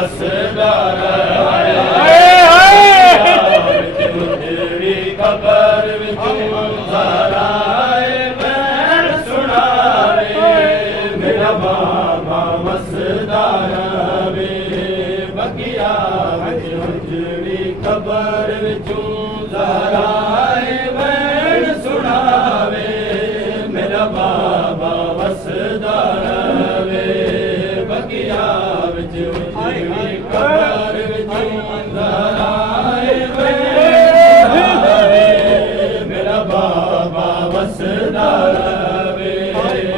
ਵਸਦਾ ਰਵੇ ਜਿਹੜੀ ਕਬਰ ਵਿੱਚੋਂ ਜ਼ਹਰਾਏ ਵੈਣ ਸੁਣਾਵੇ ਮੇਰਾ ਬਾਬਾ ਵਸਦਾ ਰਵੇ ਬਕੀਆ ਵਿੱਚ ਜਿਹੜੀ ਕਬਰ ਵਿੱਚੋਂ ਜ਼ਹਰਾਏ ਵੈਣ ਸੁਣਾਵੇ ਮੇਰਾ ਬਾਬਾ ਵਸਦਾ ਰਵੇ ਬਕੀਆ ਵਿੱਚ ਜਿਹੜੀ ਕਬਰ ਵਿੱਚੋਂ ਜ਼ਹਰਾਏ ਵੈਣ ਸੁਣਾਵੇ ਮੇਰਾ ਬਾਬਾ ਵਸਦਾ ਰਵੇ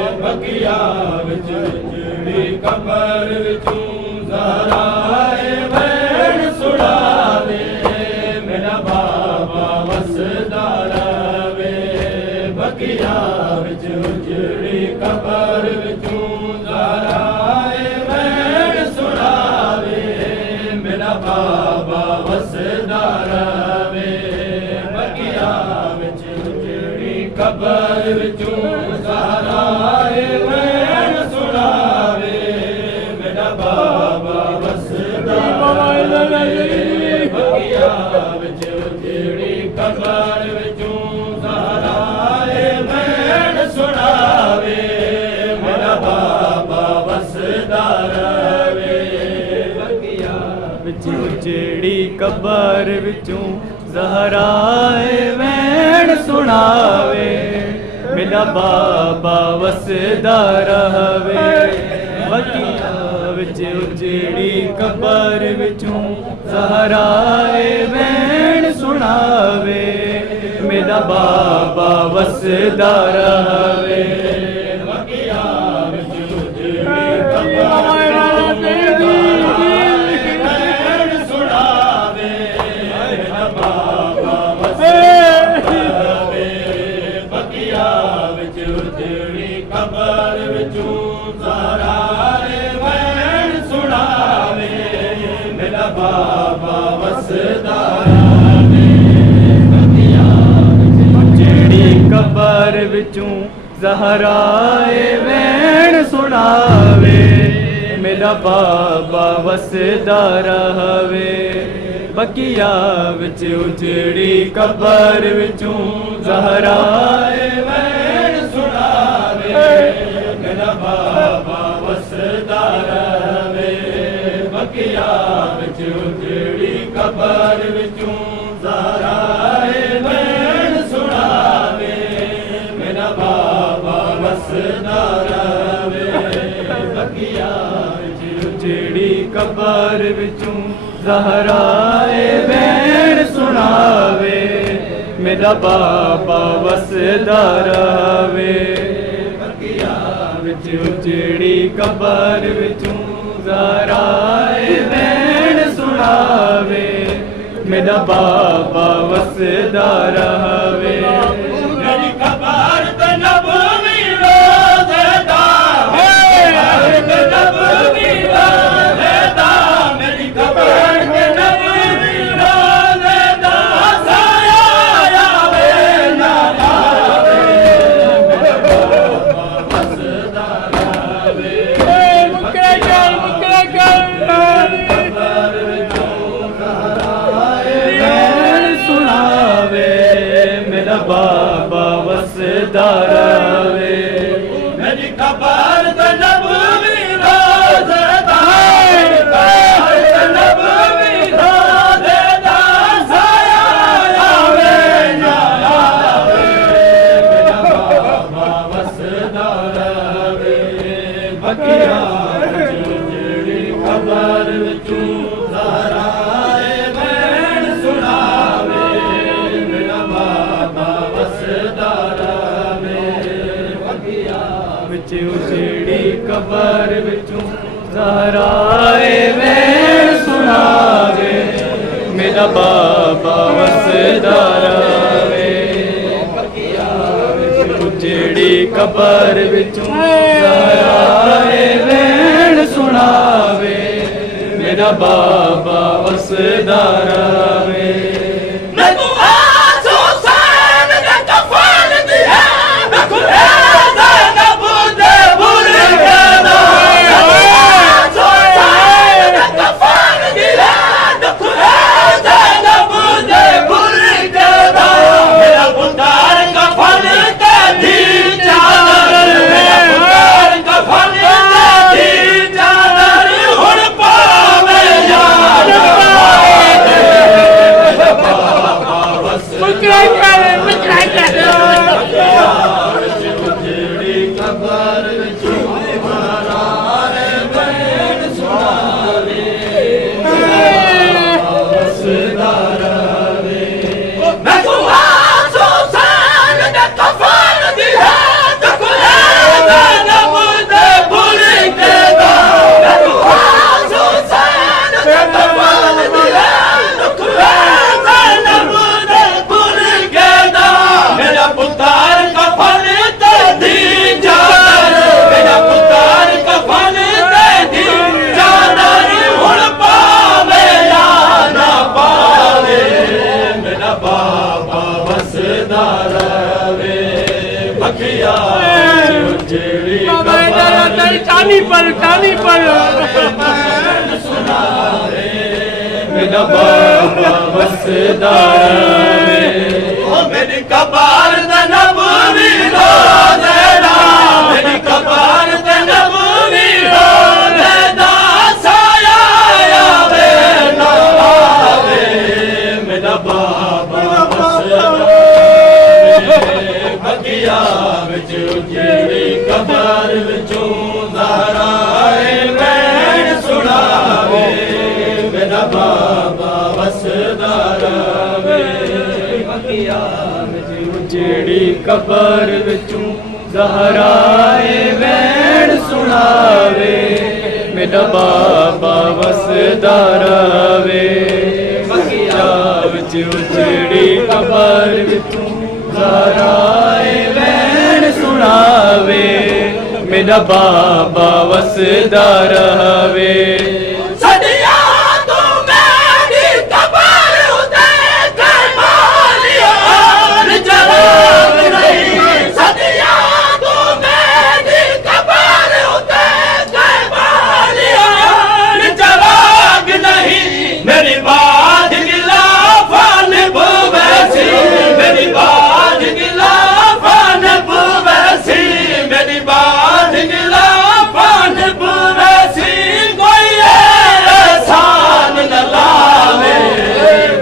ਬਕੀਆ ਵਿੱਚ ਜਿਹੜੀ ਕਬਰ ਵਿੱਚੋਂ ਜ਼ਹਰਾਏ ਵੈਣ ਸੁਣਾਵੇ ਮੇਰਾ ਬਾਬਾ ਵਸਦਾ ਰਵੇ ਬਕੀਆ ਵਿੱਚ ਜਿਹੜੀ ਕਬਰ ਵਿੱਚੋਂ ਜ਼ਹਰਾਏ ਵੈਣ ਸੁਣਾਵੇ ਮੇਰਾ ਬਾਬਾ ਵਸਦਾ ਰਵੇ ਬਕੀਆ ਵਿੱਚ ਜਿਹੜੀ ਕਬਰ ਵਿੱਚੋਂ ਜ਼ਹਰਾਏ ਵੈਣ ਸੁਣਾਵੇ ਮੇਰਾ ਬਾਬਾ ਵਸਦਾ ਰਵੇ ਬਕੀਆ ਵਿੱਚ ਜਿਹੜੀ ਕਬਰ ਵਿੱਚੋਂ ਜ਼ਹਰਾਏ ਵੈਣ ਸੁਣਾਵੇ ਮੇਰਾ ਬਾਬਾ ਵਸਦਾ ਰਵੇ ਬਕੀਆ ਵਿੱਚ ਜਿਹੜੀ ਕਬਰ ਵਿੱਚੋਂ ਜ਼ਹਰਾਏ ਵੈਣ ਸੁਣਾਵੇ ਮੇਰਾ ਬਾਬਾ ਵਸਦਾ ਰਵੇ ਬਕੀਆ ਵਿੱਚ ਜਿਹੜੀ ਕਬਰ ਵਿੱਚੋਂ ਜ਼ਹਰਾਏ ਵੈਣ ਸੁਣਾਵੇ ਮੇਰਾ ਬਾਬਾ ਵਸਦਾ ਰਵੇ ਬਕੀਆ ਵਿੱਚ ਜਿਹੜੀ ਕਬਰ ਵੈਣ ਸੁਣਾਵੇ ਮੇਰਾ ਬਾਬਾ ਵਸਦਾ ਰਵੇ ਬਕੀਆ ਵਿੱਚ ਜਿਹੜੀ ਕਬਰ ਵਿੱਚੋਂ ਜ਼ਹਰਾਏ ਵੈਣ ਸੁਣਾਵੇ ਮੇਰਾ ਬਾਬਾ ਵਸਦਾ ਰਵੇ ਬਕੀਆ ਵਿੱਚ ਜਿਹੜੀ ਕਬਰ ਵਿੱਚੋਂ ਜ਼ਹਰਾਏ ਵੈਣ ਸੁਣਾਵੇ ਮੇਰਾ ਬਾਬਾ ਵਸਦਾ ਰਵੇ ਬਕੀਆ ਵਿੱਚ ਜਿਹੜੀ ਕਬਰ ਵਿੱਚੋਂ ਜ਼ਹਰਾਏ ਵੈਣ ਸੁਣਾਵੇ ਮੇਰਾ ਬਾਬਾ ਵਸਦਾ ਰਵੇ ਬਕੀਆ ਵਿੱਚ ਜਿਹੜੀ ਕਬਰ ਵਿੱਚੋਂ ਜ਼ਹਰਾਏ ਵੈਣ ਸੁਣਾਵੇ ਮੇਰਾ ਬਾਬਾ ਵਸਦਾ ਰਵੇ ਬਕੀਆ ਵਿੱਚ ਜਿਹੜੀ ਕਬਰ ਵਿੱਚੋਂ ਜ਼ਹਰਾਏ ਵੈਣ ਸੁਣਾਵੇ ਮੇਰਾ ਬਾਬਾ ਵਸਦਾ ਰਵੇ ਬਕੀਆ ਵਿੱਚ ਜਿਹੜੀ ਕਬਰ ਵਿੱਚੋਂ ਜ਼ਹਰਾਏ ਵੈਣ ਸੁਣਾਵੇ ਮੇਰਾ ਬਾਬਾ ਵਸਦਾ ਰਵੇ ਮੇਰੀ ਕਬਰ ਤੇ ਨਬਵੀ ਰੋਜ਼ਦਾ ਹੈ ਤੇ ਨਬਵੀ ਰੋਜ਼ਦਾ ਮੇਰੀ ਕਬਰ ਤੇ ਨਬਵੀ ਰੋਜ਼ਦਾ ਸਾਇਆ ਆਵੇ ਨਾ ਆਵੇ ਮੇਰਾ ਬਾਬਾ ਵਸਦਾ ਰਵੇ ਮੁਕਰੇ ਗਲ ਕਬਰ ਵਿੱਚੋਂ ਜ਼ਹਰਾਏ ਵੈਣ ਸੁਣਾਵੇ ਮੇਰਾ ਬਾਬਾ ਵਸਦਾ ਰਵੇ ਮੇਰੀ ਕਬਰ ਤੇ ਨਬਵੀ ਰੋਜ਼ਦਾ ਹੈ ਨਬਵੀ ਰੋਜ਼ਦਾ ਸਾਇਆ ਆਵੇ ਨਾ ਆਵੇ ਮੇਰਾ ਬਾਬਾ ਵਸਦਾ ਰਵੇ ਬਕੀਆ ਜਿਹੜੀ ਕਬਰ ਵਿੱਚੋਂ ਜ਼ਹਰਾਏ ਵੈਣ ਸੁਣਾਵੇ ਮੇਰਾ ਬਾਬਾ ਵਸਦਾ ਰਵੇ ਬਕੀਆ ਵਿੱਚ ਜਿਹੜੀ ਕਬਰ ਵਿੱਚੋਂ ਜ਼ਹਰਾਏ ਵੈਣ ਸੁਣਾਵੇ ਮੇਰਾ ਬਾਬਾ ਵਸਦਾ ਰਵੇ ਬਕੀਆ ਵਿੱਚ ਜਿਹੜੀ ਕਬਰ ਵਿੱਚੋਂ ਜ਼ਹਰਾਏ ਵੈਣ ਸੁਣਾਵੇ ਮੇਰਾ ਬਾਬਾ ਵਸਦਾ ਰਵੇ Kafar मेरा बाबा वसदा रवे मेरी कबर दा नबवी रोज़े दा मेरी कबर दा नबवी रोज़े दा साया आवे ना आवे मेरा बाबा वसदा बगिया विच उजड़ी कबर विचों ज़हरा वैन सुनावे मेरा बाबा वसदा रवे बगिया विच उजड़ी कबर विचों ज़हरा वैन सुनावे मेरा बाबा वसदा रवे बगिया विच उजड़ी कबर विचों ज़हरा वैन सुनावे मेरा बाबा वसदा रवे सदिया तू मेरी कबर उते करमालिया जवाब नहीं सदिया तू मेरी कबर उते करमालिया जवाब नहीं मेरी बात गिलाफा निभवैसी मेरी बात गिलाफा निभवैसी मेरी बात गिलाफा निभवैसी कोई एहसान न लावे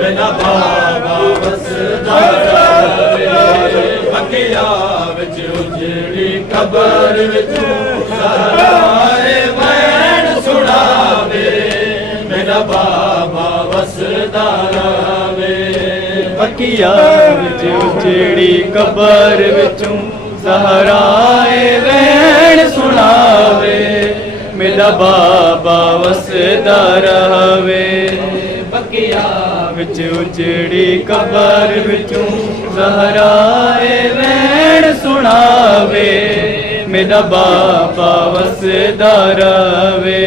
मेरा बाबा वसदा रवे बगिया विच उजड़ी कबर विचों ज़हरा वैन सुनावे मेरा बाबा वसदा रवे बगिया विच उजड़ी कबर विचों ज़हरा वैन सुनावे मेरा बाबा वसदा रवे बगिया विच उजड़ी कबर विचों ज़हरा वैन सुनावे मेरा बाबा वसदा रवे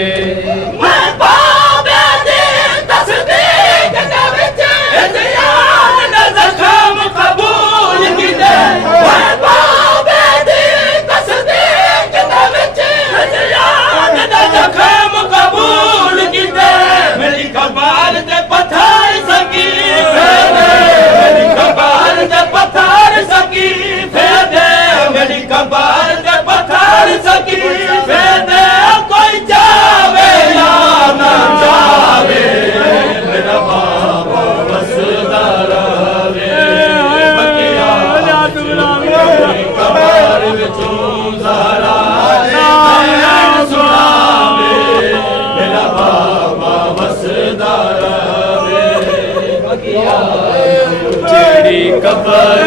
कबर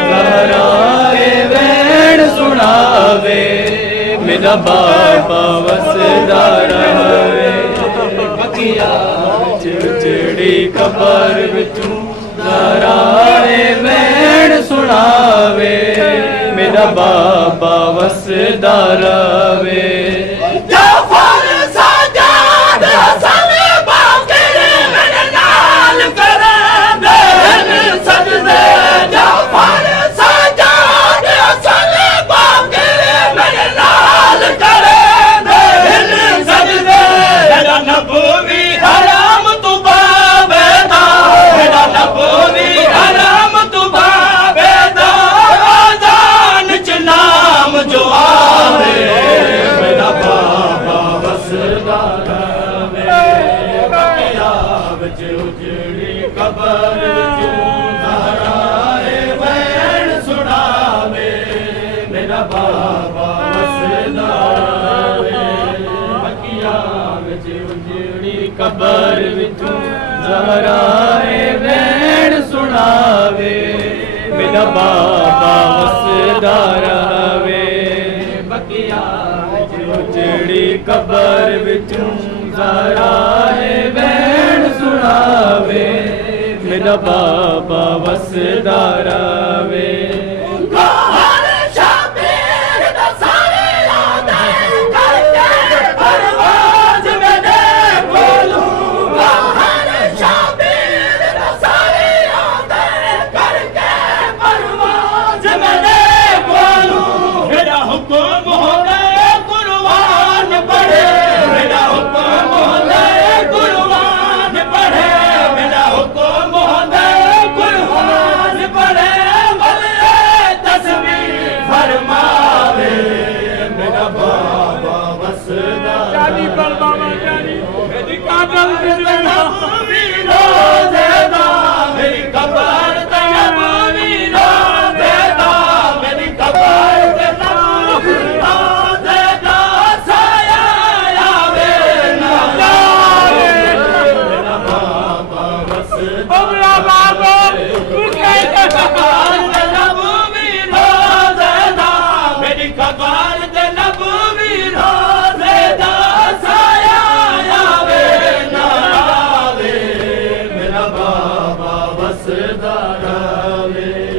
ज़हरा वैन सुनावे मेरा बाबा वसदा रवे बगिया विच उजड़ी कबर विचों ज़हरा वैन सुनावे मेरा बाबा वसदा रवे बाबा वसदा रवे बगिया विच उजड़ी कबर विचों ज़हरा वैन सुनावे मेरा बाबा वसदा रवे बगिया विच उजड़ी कबर विचों ज़हरा वैन सुनावे मेरा बाबा वसदा रवे ਵਸਦਾ ਰਵੇ।